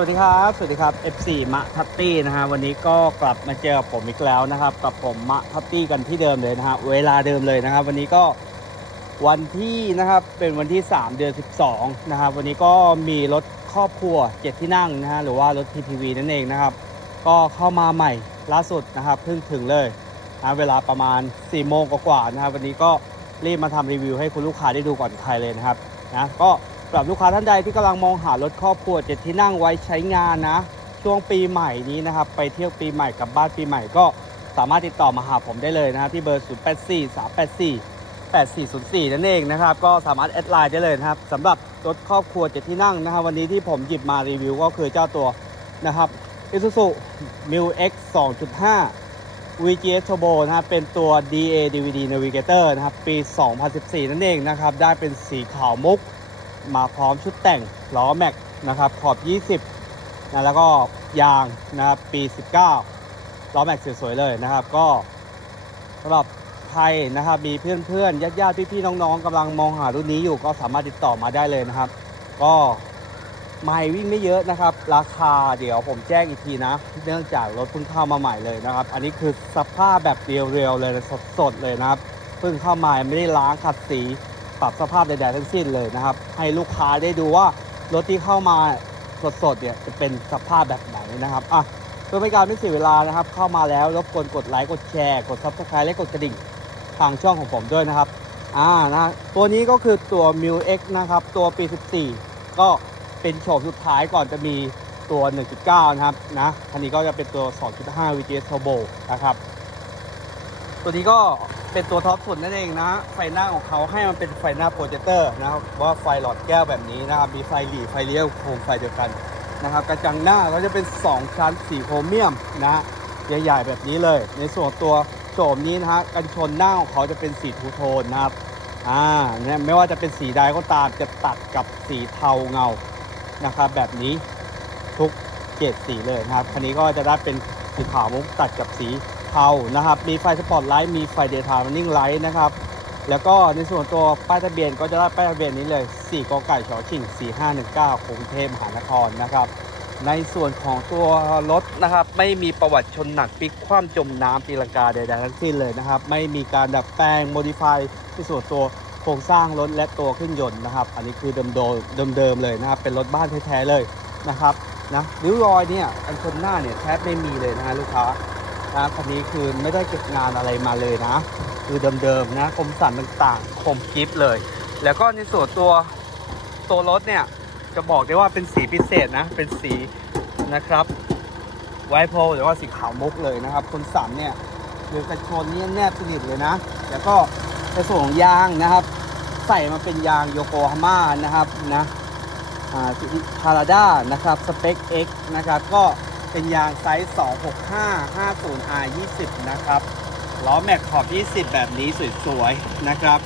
วัสดีครับ สวัสดีครับ F4 มะทัตตี้นะฮะวันนี้ก็กลับมาเจอผมอีกแล้วนะครับ กับผมมะทัตตี้กันที่เดิมเลยนะฮะเวลาเดิมเลยนะครับ วันนี้ก็วันที่นะครับเป็นวันที่ 3 เดือน 12 นะครับ วันนี้ก็มีรถครอบครัว7ที่นั่งนะฮะหรือว่ารถ PTV นั่นเองนะครับ ก็เข้ามาใหม่ล่าสุดนะครับเพิ่งถึงเลยนะเวลาประมาณ4โมงกว่าๆนะครับวันนี้ก็รีบมาทำรีวิวให้คุณลูกค้าได้ดูก่อนใครเลยนะครับนะก็ สำหรับลูกค้าท่านใดที่กำลังมองหารถครอบครัวเจ็ดที่นั่งไว้ใช้งานนะ ช่วงปีใหม่นี้นะครับ ไปเที่ยวปีใหม่กับบ้านปีใหม่ก็สามารถติดต่อมาหาผมได้เลยนะที่เบอร์ 0 8 4 3 8 4 8404 นั่นเองนะครับ ก็สามารถแอดไลน์ได้เลยนะครับสำหรับรถครอบครัวเจ็ดที่นั่งนะครับ วันนี้ที่ผมหยิบมารีวิวก็คือเจ้าตัวนะครับ Isuzu Mu X 2.5 VGS Turbo นะครับ เป็นตัว DA DVD Navigator นะครับ ปี 2014 นั่นเองนะครับ ได้เป็นสีขาวมุก มาพร้อมชุดแต่งล้อแม็กนะครับขอบ 20นะแล้วก็ยางนะครับปี 19ล้อแม็กสวยๆเลยนะครับ ก็สำหรับใครนะครับมีเพื่อนๆญาติๆพี่ๆน้องๆกำลังมองหารุ่นนี้อยู่ก็สามารถติดต่อมาได้เลยนะครับ ก็ไม่วิ่งไม่เยอะนะครับ ราคาเดี๋ยวผมแจ้งอีกทีนะ เนื่องจากรถเพิ่งเข้ามาใหม่เลยนะครับ อันนี้คือสภาพแบบเรียวๆเลยสดๆเลยนะครับเพิ่งเข้ามาไม่ได้ล้างขัดสี ปรับสภาพใดๆทั้งสิ้นเลยนะครับ ให้ลูกค้าได้ดูว่ารถที่เข้ามาสดๆเนี่ยจะเป็นสภาพแบบไหนนะครับอะเพื่อไม่ให้การไม่เสียเวลานะครับ เข้ามาแล้วรบกวนกดไลค์กดแชร์กด subscribe และกดกระดิ่งทางช่องของผมด้วยนะครับอ่านะตัวนี้ก็คือตัว m u X นะครับ ตัวปี 14 ก็เป็นโฉมสุดท้ายก่อนจะมีตัว 1.9 นะครับนะคันนี้ก็จะเป็นตัว 2.5 VGS Turbo นะครับ ตัวนี้ก็ เป็นตัวท็อปสุดนั่นเองนะ ไฟหน้าของเขาให้มันเป็นไฟหน้าโปรเจคเตอร์นะครับว่าไฟหลอดแก้วแบบนี้นะครับ มีไฟหลีไฟเลี้ยวโคมไฟเดียวกันนะครับ กระจังหน้าก็จะเป็น 2 ชั้นสีโครเมียมนะฮะใหญ่ๆแบบนี้เลย ในส่วนตัวโฉมนี้นะฮะกันชนหน้าของเขาจะเป็นสีทูโทนนะครับอ่าเนี่ยไม่ว่าจะเป็นสีใดก็ตามจะตัดกับสีเทาเงานะครับแบบนี้ทุกเกรดสีเลยนะครับคันนี้ก็จะได้เป็นสีขาวมุกตัดกับสี เทานะครับ มีไฟสปอตไลท์ มีไฟเดย์ไทม์นิ่งไลท์นะครับ แล้วก็ในส่วนตัวป้ายทะเบียนก็จะได้ป้ายทะเบียนนี้เลย 4กไก่ชอชิง4519กรุงเทพมหานครนะครับ ในส่วนของตัวรถนะครับ ไม่มีประวัติชนหนักพลิกคว่ำจมน้ำตีลังกาใดๆทั้งสิ้นเลยนะครับ ไม่มีการดัดแปลงโมดิฟายในส่วนตัวโครงสร้างรถและตัวเครื่องยนต์นะครับ อันนี้คือเดิมโดเดิมๆเลยนะครับ เป็นรถบ้านแท้ๆเลยนะครับนะริ้วรอยเนี่ยกันชนหน้าเนี่ยแทบไม่มีเลยนะฮะลูกค้า นะคันนี้คือไม่ได้เก็บงานอะไรมาเลยนะ คือเดิมๆนะคมสันต่างๆ คมกริฟเลย แล้วก็ในส่วนตัวตัวรถเนี่ยจะบอกได้ว่าเป็นสีพิเศษนะ เป็นสีนะครับไวโพหรือว่าสีขาวมุกเลยนะครับคนสันเนี่ยหรือกันชนนี่แนบสนิทเลยนะ แล้วก็ในส่วนของยางนะครับ ใส่มาเป็นยางโยโกฮาม่านะครับนะอ่าพาราด้านะครับสเปค X นะครับก็ เป็นยางไซส์ 265 50 R 20 นะครับ ล้อแม็กขอบ 20 แบบนี้สวยๆ นะครับ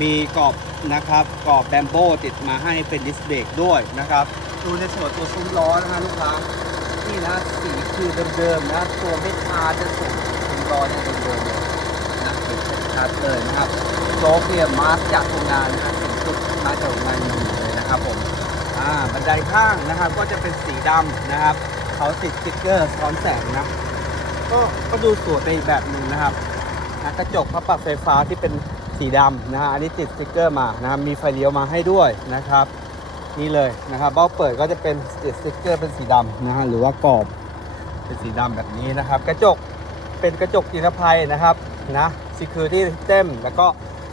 มีกรอบนะครับกรอบแบมโบติดมาให้เป็นดิสเบรกด้วยนะครับ ดูในส่วนตัวซุ้มล้อนะฮะลูกค้า นี่นะสีคือเดิมๆนะ ตัวเม็ดอาจะสูงซุ้มล้อเนี่ยเดิมๆเลยนะเห็นชัดเลยนะครับโลเกียมาร์จากโรงงานนะสีสุดมาจากโรงงานจริงๆเลยนะครับผม อ่าบันไดข้างนะครับก็จะเป็นสีดำนะครับ เขาติดสติ๊กเกอร์ซ้อนแสงนะ ก็ก็ดูสวยไปอีกแบบหนึ่งนะครับนะกระจกพับปรับไฟฟ้าที่เป็นสีดำนะฮะอันนี้ติดสติ๊กเกอร์มานะมีไฟเลี้ยวมาให้ด้วยนะครับ นี่เลยนะครับเบ้าเปิดก็จะเป็นติดสติ๊กเกอร์เป็นสีดำนะฮะหรือว่ากรอบเป็นสีดำแบบนี้นะครับ กระจกเป็นกระจกนิรภัยนะครับนะ security system แล้วก็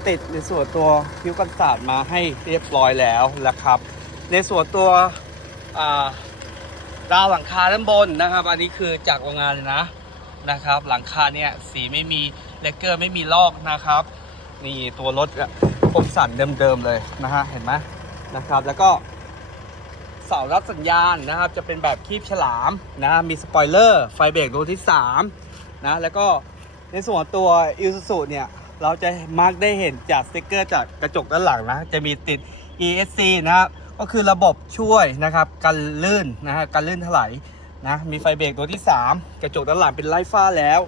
ติดในส่วนตัวคิ้วกันศาสตร์มาให้เรียบร้อยแล้วนะครับ ในส่วนตัว อ่าดาวหลังคาด้านบนนะครับ อันนี้คือจากโรงงานเลยนะนะครับ หลังคาเนี่ยสีไม่มีเลกเกอร์ไม่มีลอกนะครับ นี่ตัวรถคมสันเดิมๆเลยนะฮะเห็นไหมนะครับ แล้วก็เสารับสัญญาณนะครับ จะเป็นแบบคีบฉลามนะมีสปอยเลอร์ไฟเบรกตัวที่3นะแล้วก็ในส่วนตัวอิ s u z u เนี่ยเราจะมักได้เห็นจากสติ๊กเกอร์จากกระจกด้านหลังนะ จะมีติด ESC นะครับ ก็คือระบบช่วยนะครับกันลื่นนะฮะกันลื่นถลายนะมีไฟเบรกตัวที่ 3 กระจกด้านหลังเป็นไล่ฟ้าแล้ว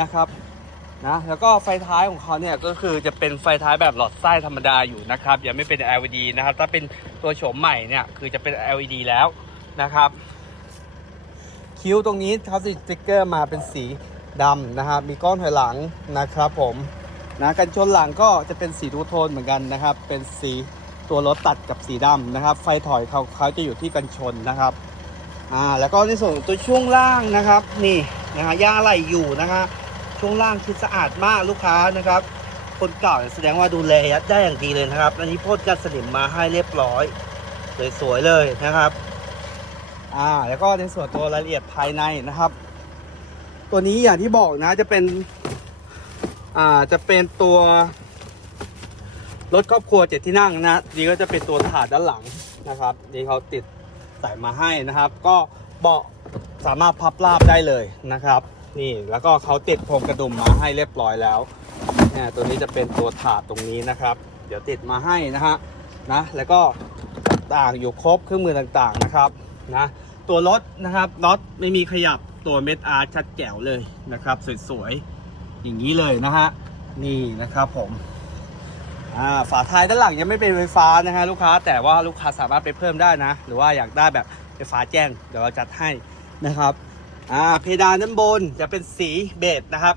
นะครับนะแล้วก็ไฟท้ายของเขาเนี่ยก็คือจะเป็นไฟท้ายแบบหลอดไส้ธรรมดาอยู่นะครับยังไม่เป็น LED นะครับ ถ้าเป็นตัวโฉมใหม่เนี่ยคือจะเป็น LED แล้วนะครับ คิ้วตรงนี้เขาติดสติ๊กเกอร์มาเป็นสีดำนะครับมีก้อนถอยหลังนะครับผมนะกันชนหลังก็จะเป็นสีทูโทนเหมือนกันนะครับ เป็นสี ตัวรถตัดกับสีดำนะครับ ไฟถอยเขาเขาจะอยู่ที่กันชนนะครับอ่าแล้วก็ในส่วนตัวช่วงล่างนะครับ นี่นะฮะย่าไหลอยู่นะฮะช่วงล่างคือสะอาดมากลูกค้านะครับ คนเก่าแสดงว่าดูแลได้อย่างดีเลยนะครับอันนี้พ่นกันสนิมมาให้เรียบร้อยสวยๆเลยนะครับอ่าแล้วก็ในส่วนตัวรายละเอียดภายในนะครับ ตัวนี้อย่างที่บอกนะจะเป็นอ่าจะเป็นตัว รถครอบครัวเจ็ดที่นั่งนะนี่ก็จะเป็นตัวถาดด้านหลังนะครับนี่เขาติดใส่มาให้นะครับ ก็เบาะสามารถพับราบได้เลยนะครับ นี่แล้วก็เขาติดพรมกระดุมมาให้เรียบร้อยแล้วเนี่ยตัวนี้จะเป็นตัวถาดตรงนี้นะครับ เดี๋ยวติดมาให้นะฮะนะแล้วก็ต่างอยู่ครบเครื่องมือต่างๆนะครับนะตัวรถนะครับน็อตไม่มีขยับตัวเม็ดอาร์ชัดแจ๋วเลยนะครับ สวยๆอย่างนี้เลยนะฮะนี่นะครับผม อ่าฝาท้ายด้านหลังยังไม่เป็นไฟฟ้านะฮะลูกค้าแต่ว่าลูกค้าสามารถไปเพิ่มได้นะ หรือว่าอยากได้แบบไฟฟ้าแจ้งเดี๋ยวเราจัดให้นะครับอ่าเพดานด้านบนจะเป็นสีเบจนะครับ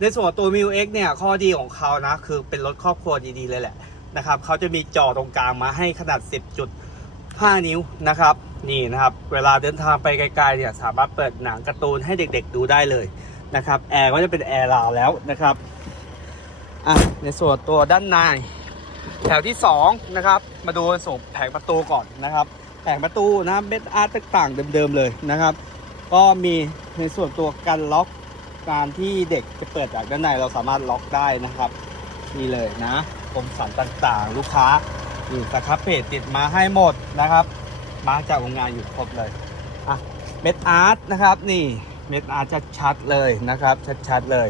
ในส่วนตัว m ิ u X เนี่ยข้อดีของเขานะคือเป็นรถครอบครัวดีๆเลยแหละนะครับเขาจะมีจอตรงกลางมาให้ขนาด 10.5 นิ้วนะครับนี่นะครับเวลาเดินทางไปไกลๆเนี่ยสามารถเปิดหนังการ์ตูนให้เด็กๆดูได้เลยนะครับแอร์ก็จะเป็นแอร์ลาวแล้วนะครับ อะในส่วนตัวด้านในแถวที่2นะครับมาดูส่วนแผงประตูก่อนนะครับแผงประตูนะเม็ดอาร์ตต่างๆเดิมๆเลยนะครับ ก็มีในส่วนตัวกันล็อกการที่เด็กจะเปิดจากด้านในเราสามารถล็อกได้นะครับนี่เลยนะคมสันต่างๆ ลูกค้านี่สครับเพจติดมาให้หมดนะครับ มาจากโรงงานอยู่ครบเลยอะเม็ดอาร์ตนะครับนี่เม็ดอาร์ตชัดๆเลยนะครับชัดๆเลย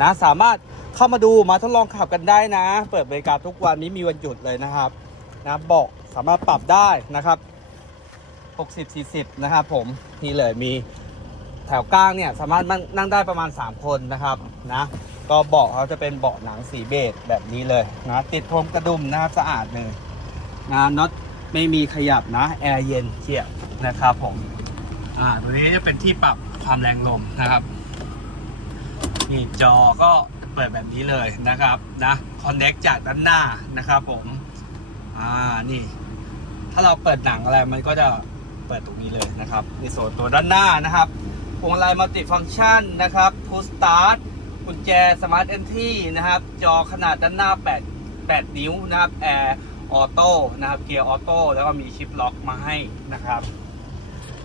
นะสามารถ เข้ามาดูมาทดลองขับกันได้นะ เปิดบริการทุกวันนี้มีวันหยุดเลยนะครับนะเบอกสามารถปรับได้นะครับ 60 40 นะครับผมนี่เลยมีแถวกลางเนี่ยสามารถนั่งได้ประมาณ 3 คนนะครับนะก็เบาะเขาจะเป็นเบาะหนังสีเบจแบบนี้เลยนะติดพรมกระดุมนะครับสะอาดเลยนะน็อตไม่มีขยับนะแอร์เย็นเฉียบนะครับผมอ่าตัวนี้จะเป็นที่ปรับความแรงลมนะครับนี่จอก็ ปิดแบบนี้เลยนะครับนะคอนเน็กจากด้านหน้านะครับผม อ่านี่ ถ้าเราเปิดหนังอะไรมันก็จะเปิดตรงนี้เลยนะครับในส่วนตัวด้านหน้านะครับพวงมาลัยมัลติฟังก์ชันนะครับพูสตาร์ทกุญแจสมาร์ทเอนทีนะครับ จอขนาดด้านหน้า 8 8 นิ้วนะครับแอร์ออโต้นะครับเกียร์ออโต้แล้วก็มีชิปล็อกมาให้นะครับ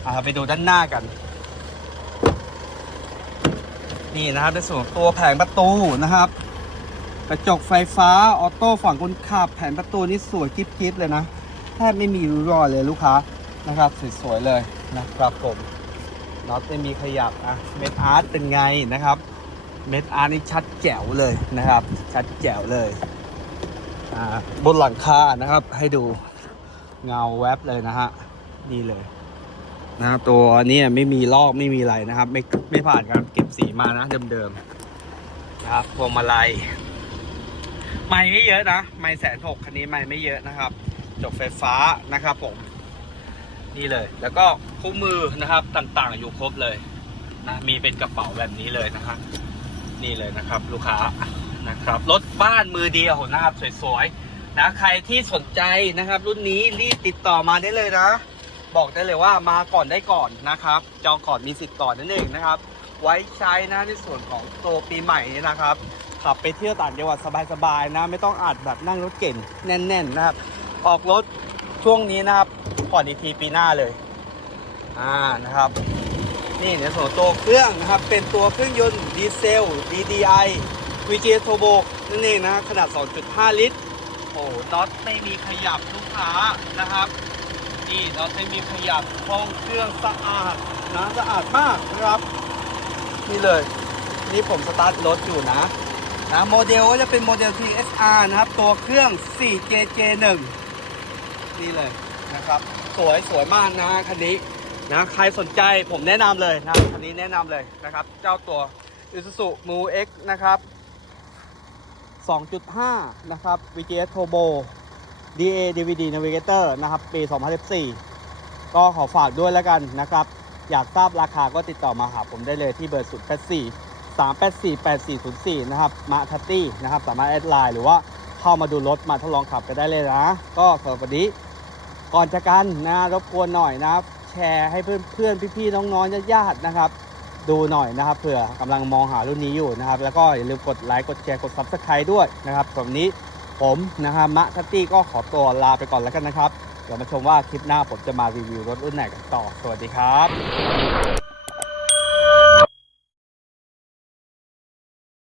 อ่าไปดูด้านหน้ากัน นี่นะครับในส่วนตัวแผงประตูนะครับ กระจกไฟฟ้าออโต้ฝั่งคนขับแผงประตูนี่สวยกิ๊บๆเลยนะแทบไม่มีริ้วรอยเลยลูกค้านะครับสวยๆเลยนะครับผมน็อตไม่มีขยับอะเม็ดอาร์ตเป็นไงนะครับ เม็ดอาร์ตนี่ชัดแจ๋วเลยนะครับ ชัดแจ๋วเลยอ่าบนหลังคานะครับให้ดูเงาแวบเลยนะฮะนี่เลย นะครับตัวนี้ไม่มีลอกไม่มีอะไรนะครับ ไม่ไม่ผ่านการเก็บสีมานะเดิมๆนะครับพวงมาลัยไม่ไม่เยอะนะไม่แสนหกคันนี้ไม่ไม่เยอะนะครับ จบไฟฟ้านะครับผม นี่เลย แล้วก็คู่มือนะครับต่างๆ อยู่ครบเลยนะมีเป็นกระเป๋าแบบนี้เลยนะครับนี่เลยนะครับ ลูกค้านะครับรถบ้านมือเดียวนะครับสวยๆนะใครที่สนใจนะครับ รุ่นนี้รีบติดต่อมาได้เลยนะ บอกได้เลยว่ามาก่อนได้ก่อนนะครับ จองก่อนมีสิทธิ์ก่อนนั่นเองนะครับ ไว้ใช้นะในส่วนของตัวปีใหม่นี้นะครับขับไปเที่ยวต่างจังหวัดสบายๆนะไม่ต้องอัดแบบนั่งรถเก่งแน่นๆนะครับ ออกรถช่วงนี้นะครับก่อนอีกทีปีหน้าเลยอ่านะครับ นี่ในส่วนตัวเครื่องนะครับ เป็นตัวเครื่องยนต์ดีเซล DDI VGS Turbo นั่นเองนะขนาด 2.5 ลิตรโอ้น็อตไม่มีขยับลูกค้านะครับ นี่เราจะมีขยับห้องเครื่องสะอาดนะสะอาดมากนะครับ นี่เลย นี่ผมสตาร์ทรถอยู่นะนะโมเดลก็จะเป็นโมเดล TSR นะครับ ตัวเครื่อง 4JJ1 นี่เลยนะครับ สวยสวยมากนะคันนี้นะใครสนใจผมแนะนำเลยนะคันนี้แนะนำเลยนะครับ เจ้าตัว Isuzu Mu X นะครับ 2.5 นะครับ VGS Turbo DA DVD Navigator นะครับ ปี 2014 ก็ขอฝากด้วยแล้วกันนะครับ อยากทราบราคาก็ติดต่อมาหาผมได้เลยที่เบอร์ 0 8 4 3 8 4 8 4 0 4 นะครับ มาทัตตี้นะครับ สามารถแอดไลน์หรือว่าเข้ามาดูรถมาทดลองขับกันได้เลยนะ ก็สำหรับวันนี้ก่อนจะกันนะรบกวนหน่อยนะครับแชร์ให้เพื่อนเพื่อนพี่ๆน้องๆญาติๆนะครับ ดูหน่อยนะครับเผื่อกำลังมองหารุ่นนี้อยู่นะครับ แล้วก็อย่าลืมกดไลค์กดแชร์กด Subscribe ด้วยนะครับสำหรับนี้ ผมนะฮะมะทัตตี้ก็ขอตัวลาไปก่อนแล้วกันนะครับ เดี๋ยวมาชมว่าคลิปหน้าผมจะมารีวิวรถรุ่นไหนกันต่อ สวัสดีครับ